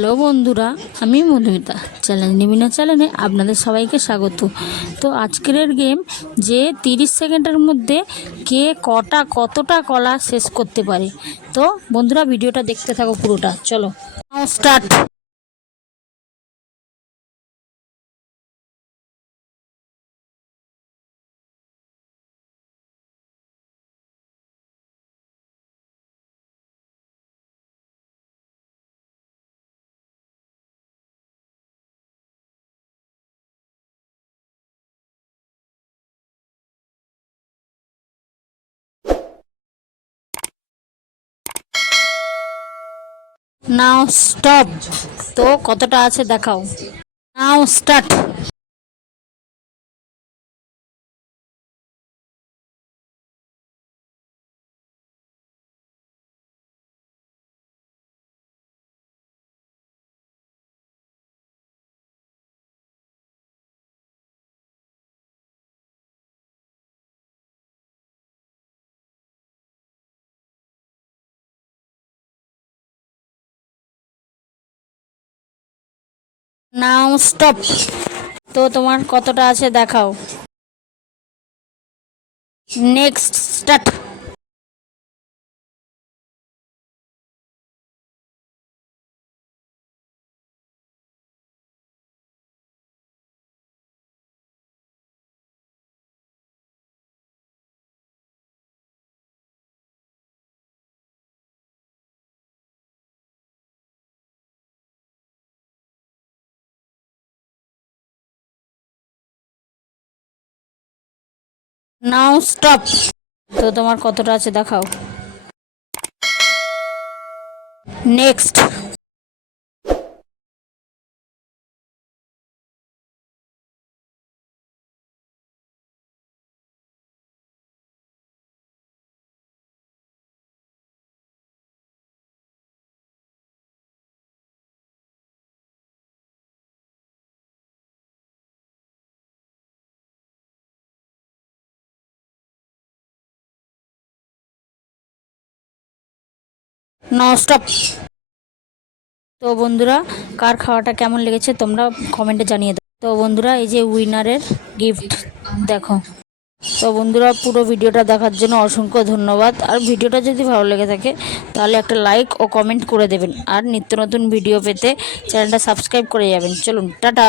হ্যালো বন্ধুরা, আমি মধুমিতা চ্যালেঞ্জ নিবিনা চ্যানেলে আপনাদের সবাইকে স্বাগত। তো আজকের গেম যে 30 সেকেন্ডের মধ্যে কে কতটা কলা শেষ করতে পারে। তো বন্ধুরা ভিডিওটা দেখতে থাকো পুরোটা, চলো স্টার্ট। Now stop. তো কতটা আছে দেখাও। নাও স্টার্ট। Now stop. তো তোমার কতটা আছে দেখাও। Next start. Now stop. তো তোমার কতটা আছে দেখাও। নেক্সট। Now stop. তো বন্ধুরা কার খাওয়াটা কেমন লেগেছে তোমরা কমেন্টে জানিয়ে দাও। তো বন্ধুরা এই যে উইনারের গিফট দেখো। তো বন্ধুরা পুরো ভিডিওটা দেখার জন্য অসংখ্য ধন্যবাদ। আর ভিডিওটা যদি ভালো লেগে থাকে তাহলে একটা লাইক ও কমেন্ট করে দেবেন। আর নিত্য নতুন ভিডিও পেতে চ্যানেলটা সাবস্ক্রাইব করে যাবেন। চলুন টাটা।